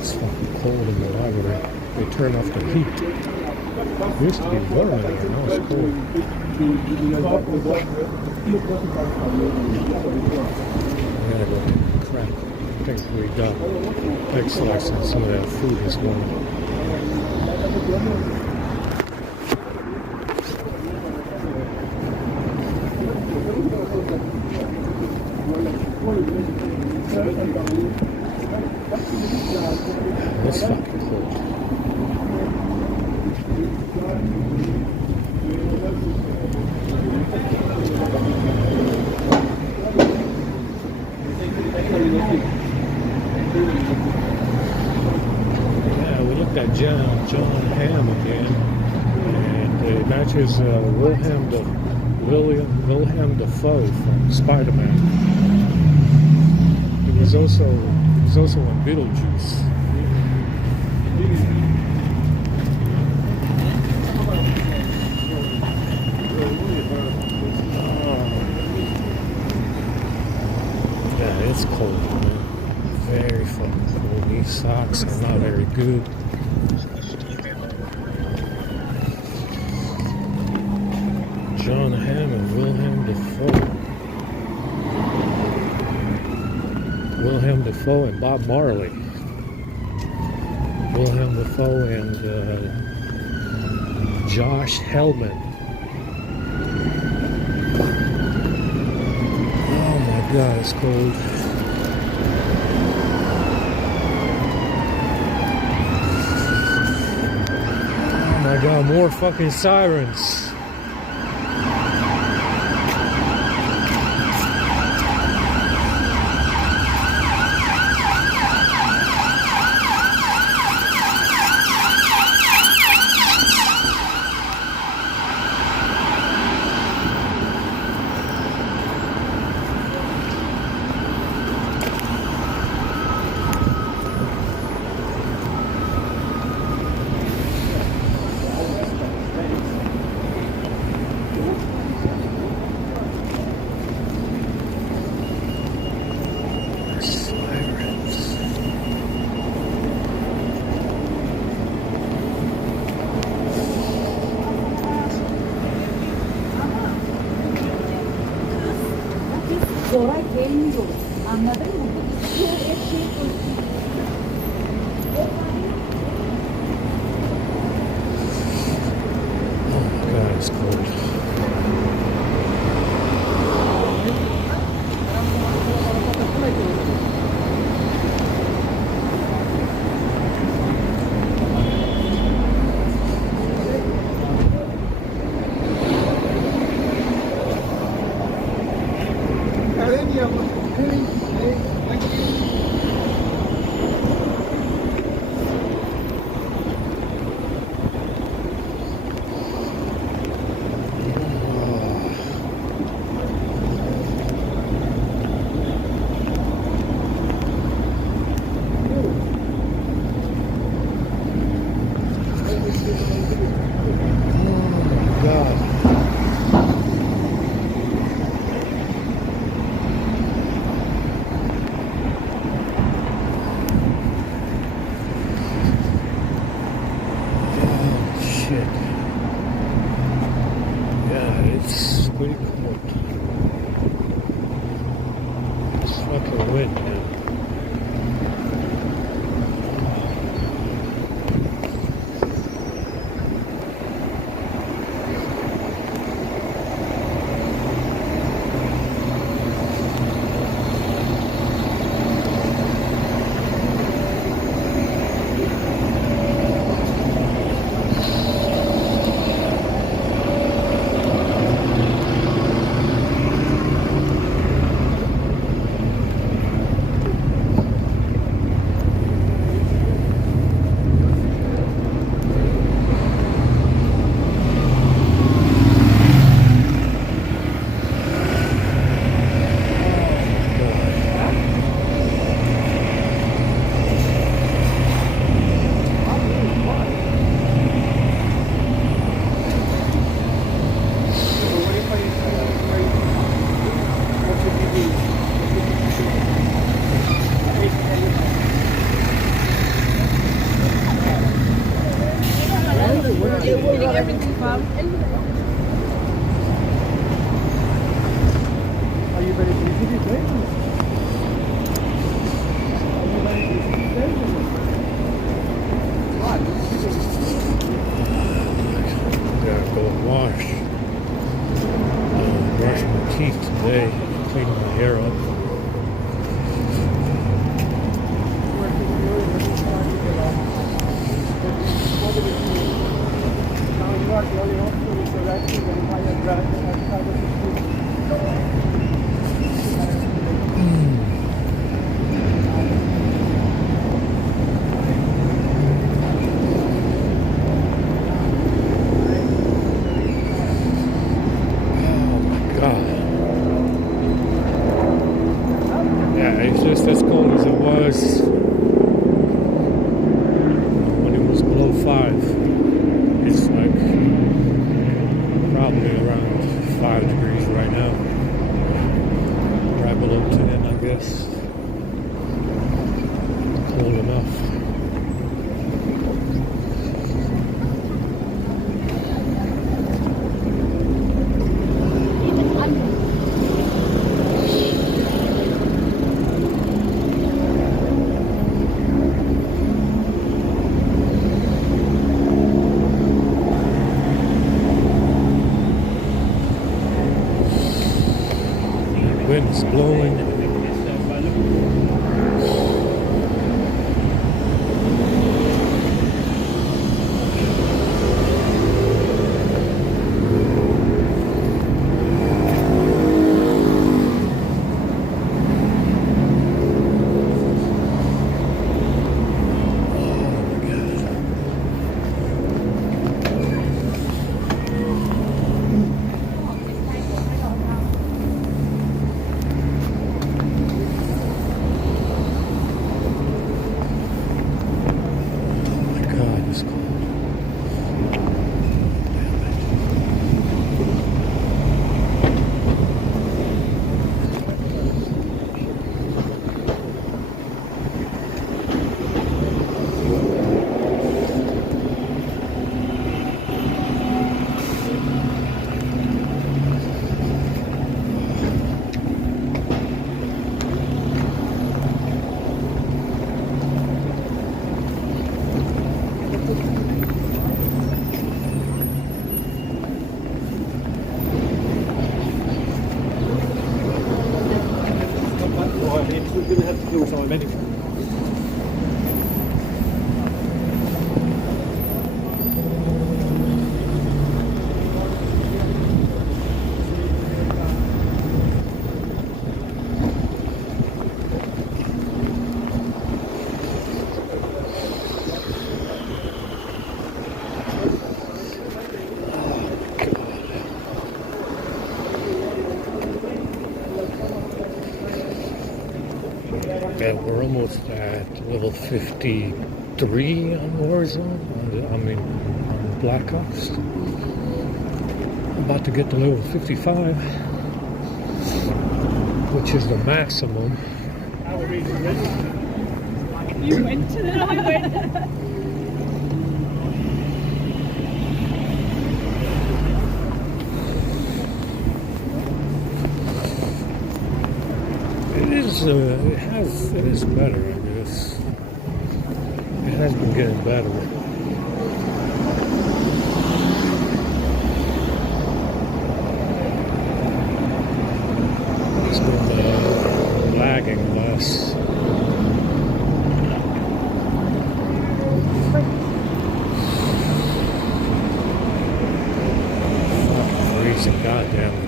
It's fucking cold in the library. They turn off the heat. It used to be warm in here, now it's cold. I gotta go get crap. I think we got X-Lax and some of that food is going. It's fucking cold. Yeah, we looked at John Hamm again, and it matches William Dafoe from Spider-Man. He was also in Beetlejuice. Yeah, it's cold, man. Very fucking cold. These socks are not very good. John Hamm and William Dafoe. William Dafoe and Bob Marley. William Dafoe and Josh Hellman. Oh my God, it's cold. Oh my God, more fucking sirens. Zoray beğenmiyor. Anladın mı? Şu eşeği Oh my God, it's cold. Yeah, it's pretty cold. It's fucking wet now. teeth today, cleaning my hair up. It's just as cold as it was when it was below 5. It's like probably around 5 degrees right now. Right below 10, I guess. Cold enough. Wind's blowing. We're going to have to do some medical. Yeah, we're almost at level 53 on Warzone. On the Black Ops. About to get to level 55, which is the maximum. You went to that. I went. It is better, I guess. It has been getting better. It's been lagging less. Fucking freezing, goddamn it.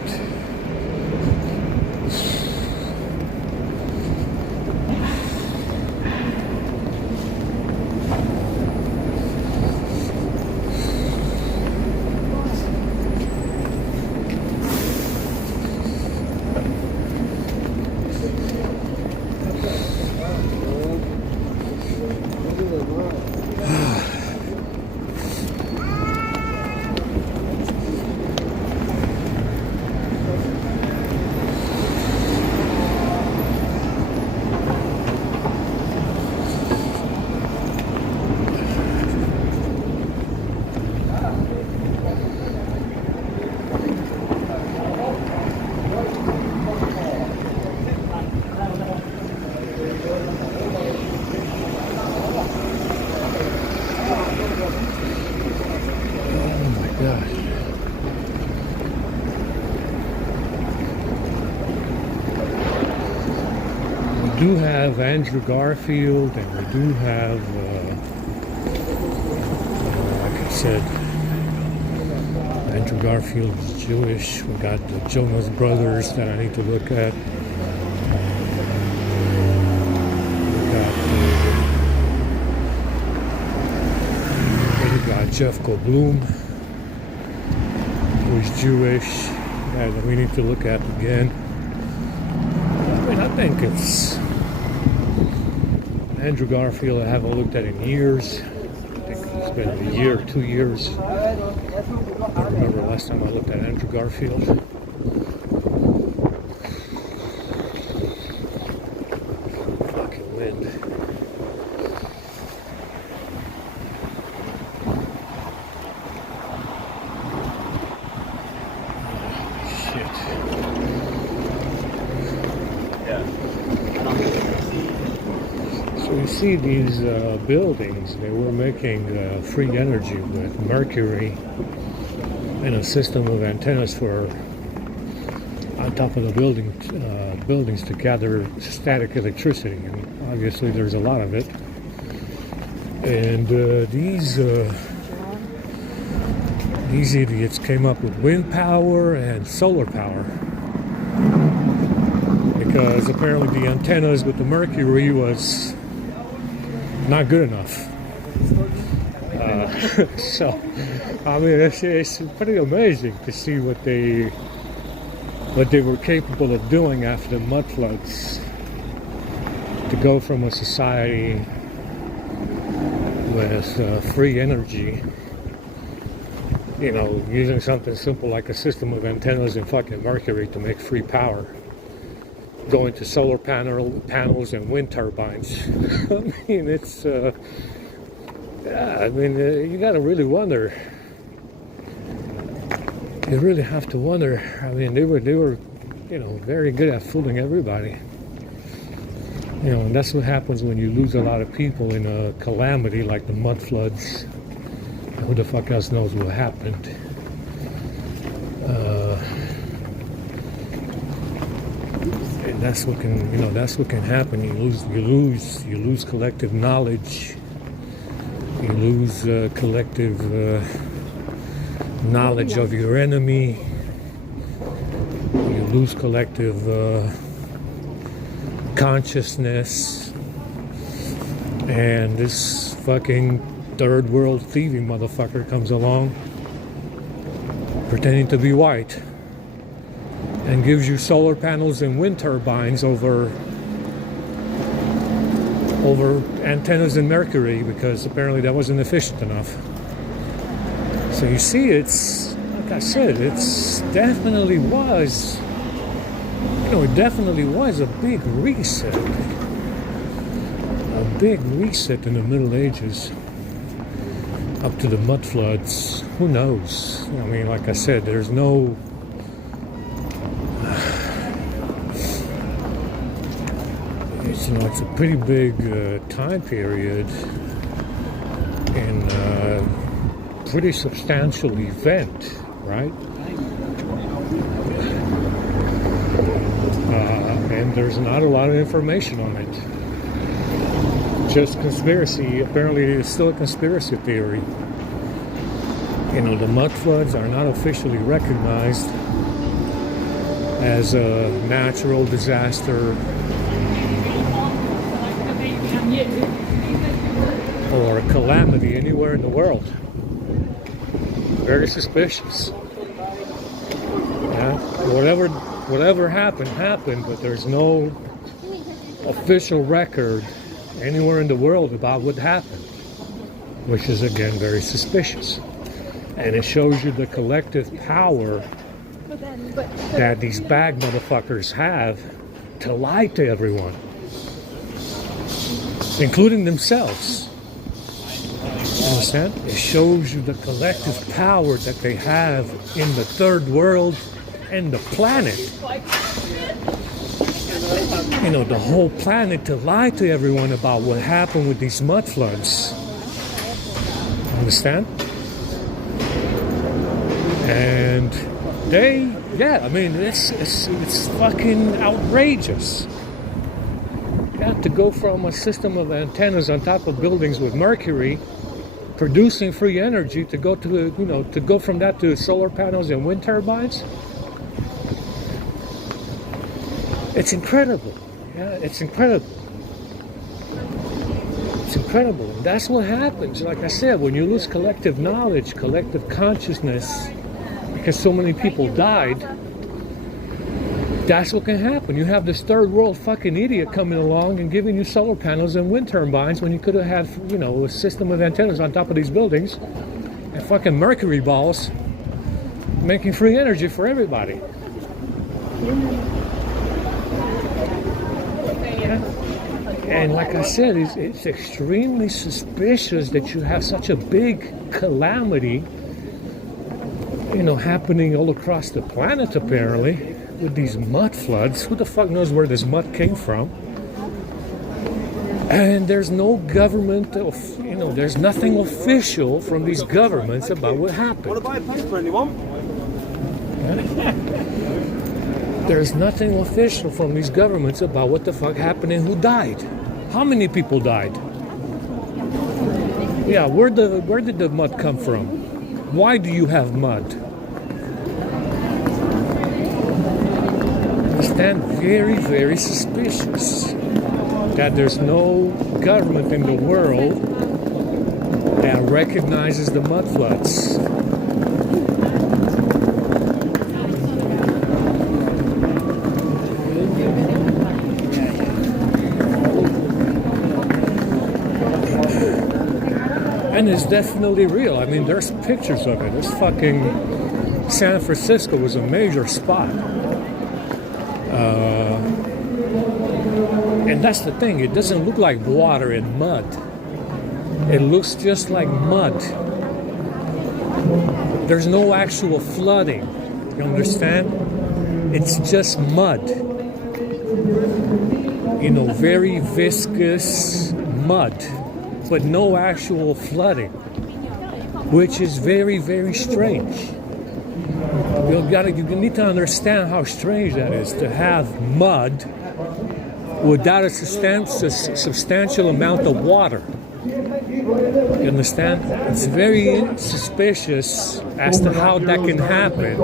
do have Andrew Garfield, and we do have, like I said, Andrew Garfield is Jewish. We got the Jonas Brothers that I need to look at. We got Jeff Goldblum, who's Jewish, that we need to look at again. I mean, I think it's Andrew Garfield I haven't looked at in years. I think it's been a year, 2 years. I don't remember the last time I looked at Andrew Garfield. Fucking wind. Shit. So you see these buildings, they were making free energy with mercury and a system of antennas for on top of the buildings to gather static electricity. And obviously there's a lot of it. And these idiots came up with wind power and solar power. Because apparently the antennas with the mercury was not good enough. So, I mean, it's pretty amazing to see what they were capable of doing after the mud floods. To go from a society with free energy, you know, using something simple like a system of antennas and fucking mercury to make free power, going to solar panels and wind turbines. I mean, it's yeah, I mean, you gotta really wonder. You really have to wonder. I mean, they were, you know, very good at fooling everybody. You know, and that's what happens when you lose a lot of people in a calamity like the mud floods. Who the fuck else knows what happened? And that's what can, you know, that's what can happen. You lose collective knowledge. You lose collective knowledge of your enemy. You lose collective consciousness. And this fucking third world thieving motherfucker comes along pretending to be white and gives you solar panels and wind turbines over antennas and mercury because apparently that wasn't efficient enough. So you see, it's like I said, it's definitely was, you know, it definitely was a big reset in the Middle Ages up to the mud floods. Who knows? I mean, like I said, there's no you know, it's a pretty big time period and pretty substantial event, right? And there's not a lot of information on it. Just conspiracy. Apparently, it's still a conspiracy theory. You know, the mud floods are not officially recognized as a natural disaster or a calamity anywhere in the world. Very suspicious. Yeah, whatever happened, but there's no official record anywhere in the world about what happened, which is again very suspicious. And it shows you the collective power that these bag motherfuckers have to lie to everyone, including themselves. You understand? It shows you the collective power that they have in the third world and the planet. You know, the whole planet, to lie to everyone about what happened with these mud floods. Understand? And I mean, it's fucking outrageous. Yeah, to go from a system of antennas on top of buildings with mercury producing free energy to go to, to go from that to solar panels and wind turbines. It's incredible. Yeah, it's incredible. It's incredible. And that's what happens. Like I said, when you lose collective knowledge, collective consciousness, because so many people died, that's what can happen. You have this third world fucking idiot coming along and giving you solar panels and wind turbines when you could have had, a system of antennas on top of these buildings and fucking mercury balls making free energy for everybody. And like I said, it's extremely suspicious that you have such a big calamity, happening all across the planet apparently, with these mud floods. Who the fuck knows where this mud came from? And there's no government, there's nothing official from these governments about what happened. Want to buy a place for anyone? There's nothing official from these governments about what the fuck happened and who died. How many people died? Yeah, where did the mud come from? Why do you have mud? Understand? Very, very suspicious that there's no government in the world that recognizes the mud floods. And it's definitely real. I mean, there's pictures of it. This fucking San Francisco was a major spot. And that's the thing. It doesn't look like water and mud. It looks just like mud. There's no actual flooding. You understand? It's just mud. Very viscous mud, but no actual flooding, which is very, very strange. You need to understand how strange that is, to have mud without a substantial amount of water. You understand? It's very suspicious as to how that can happen.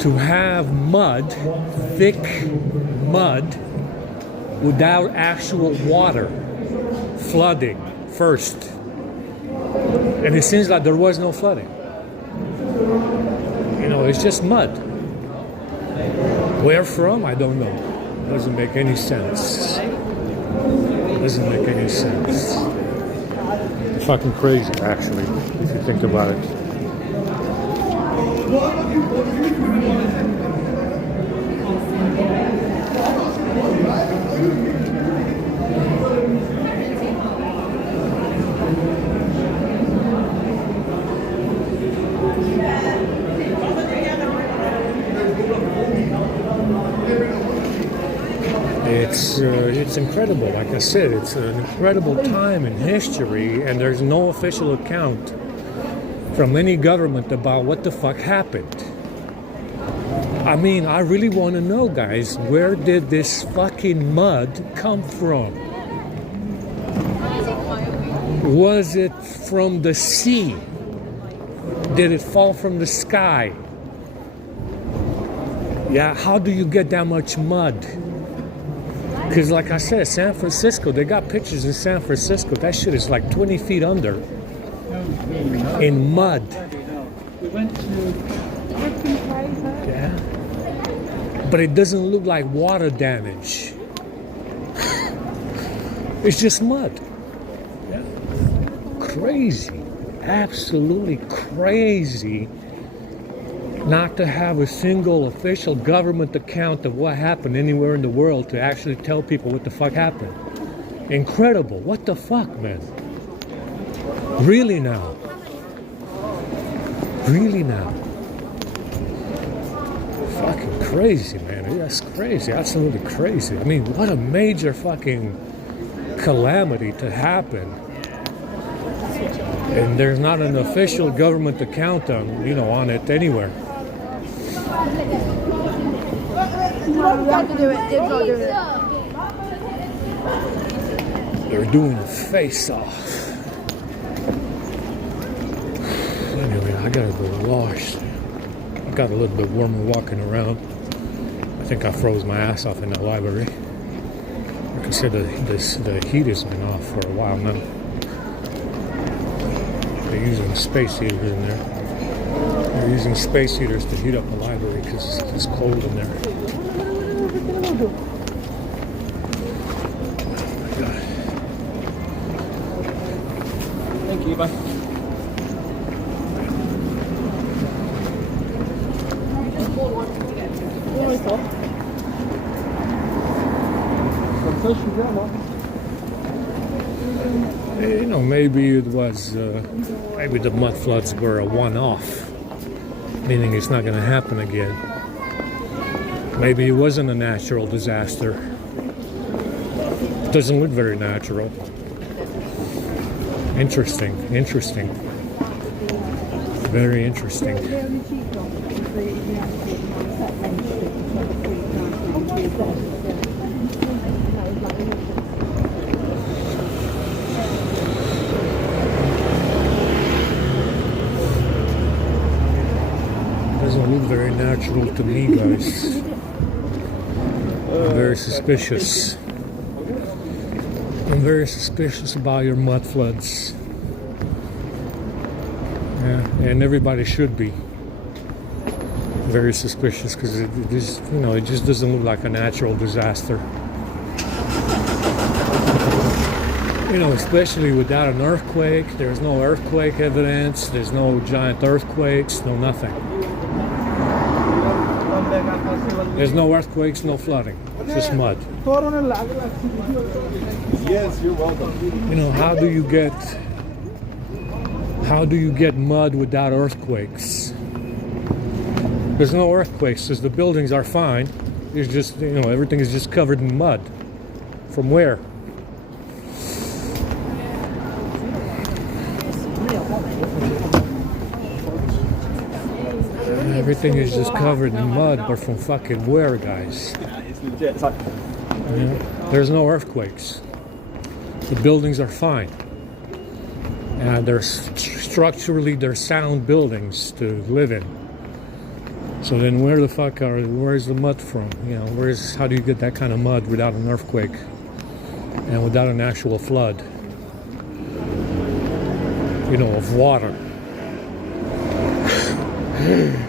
To have mud, thick mud, without actual water flooding first. And it seems like there was no flooding. It's just mud. Where from? I don't know. Doesn't make any sense. Doesn't make any sense. Fucking crazy, actually, if you think about it. It's incredible. Like I said, it's an incredible time in history, and there's no official account from any government about what the fuck happened. I mean, I really want to know, guys, where did this fucking mud come from? Was it from the sea? Did it fall from the sky? Yeah, how do you get that much mud? Because like I said, San Francisco, they got pictures in San Francisco. That shit is like 20 feet under in mud. We went to Yeah. But it doesn't look like water damage. It's just mud. Yeah. Crazy. Absolutely crazy not to have a single official government account of what happened anywhere in the world to actually tell people what the fuck happened. Incredible. What the fuck, man? Really now? Really now? Fucking crazy, man. That's crazy. Absolutely crazy. I mean, what a major fucking calamity to happen. And there's not an official government account on, on it anywhere. You have to do it. Dibs will do it. They're doing a face-off. Anyway, I gotta go wash. I got a little bit warmer walking around. I think I froze my ass off in the library. Like I said, the heat has been off for a while now. They're using space heaters in there. They're using space heaters to heat up the library because it's cold in there. Thank you, bye. You know, maybe it was, maybe the mud floods were a one-off, meaning it's not going to happen again. Maybe it wasn't a natural disaster. It doesn't look very natural. Interesting, interesting. Very interesting. Doesn't look very natural to me, guys. I'm very suspicious. I'm very suspicious about your mud floods. Yeah, and everybody should be very suspicious because it just, you know, it just doesn't look like a natural disaster. You know, especially without an earthquake. There's no earthquake evidence. There's no giant earthquakes. No nothing. There's no earthquakes, no flooding. Just mud. Yes, you're welcome. You know, how do you get mud without earthquakes? There's no earthquakes because the buildings are fine. It's just, you know, everything is just covered in mud. From where? Everything is just covered in mud, but from fucking where, guys? Yeah. There's no earthquakes. The buildings are fine. And they're structurally, they're sound buildings to live in. So then where's the mud from? You know, how do you get that kind of mud without an earthquake and without an actual flood? You know, of water.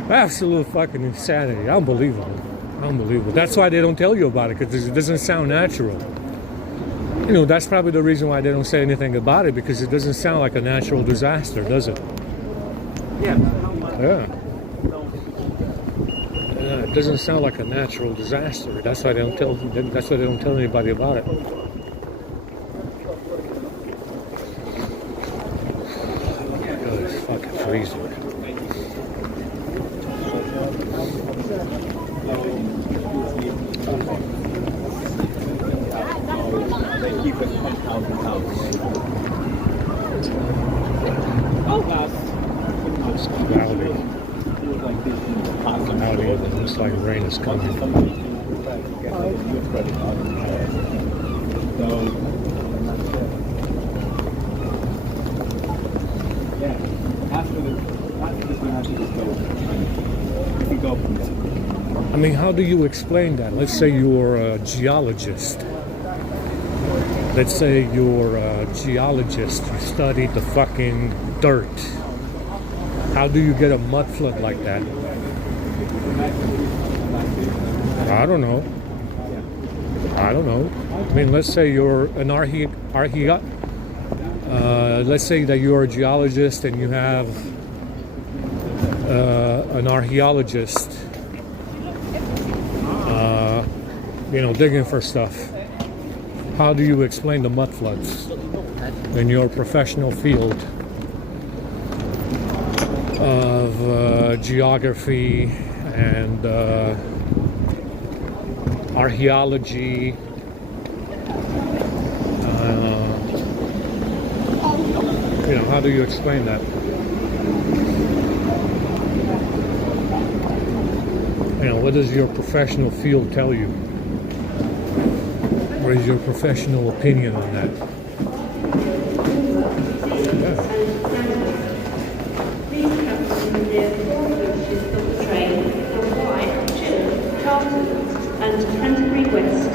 Absolute fucking insanity. Unbelievable. Unbelievable. That's why they don't tell you about it, because it doesn't sound natural. You know, that's probably the reason why they don't say anything about it, because it doesn't sound like a natural disaster, does it? Yeah. Yeah. Yeah, it doesn't sound like a natural disaster. That's why they don't tell. That's why they don't tell anybody about it. God, it's fucking freezing. It's cloudy. Cloudy, and it looks like rain is coming. I mean, how do you explain that? Let's say you're a geologist. Let's say you're a geologist. You studied the fucking dirt. How do you get a mud flood like that? I don't know. I don't know. I mean, let's say you're an let's say that you're a geologist and you have an archaeologist, you know, digging for stuff. How do you explain the mud floods in your professional field of geography and archaeology? You know, how do you explain that? You know, what does your professional field tell you? What is your professional opinion on that? Yeah. Please travel in the 4 coaches of the train from White, Chiltern, Charlton and Canterbury West.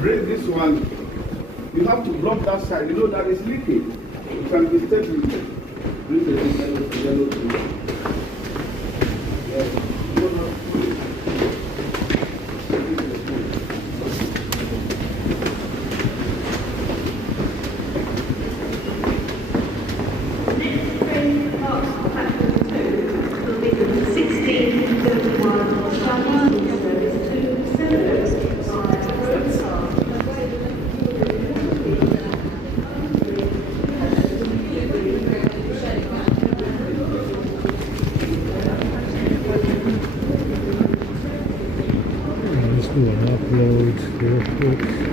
Break this one. You have to block that side. You know that is leaking. You can be steady. Bring the yellow thing. Yes. Let's do an upload real quick.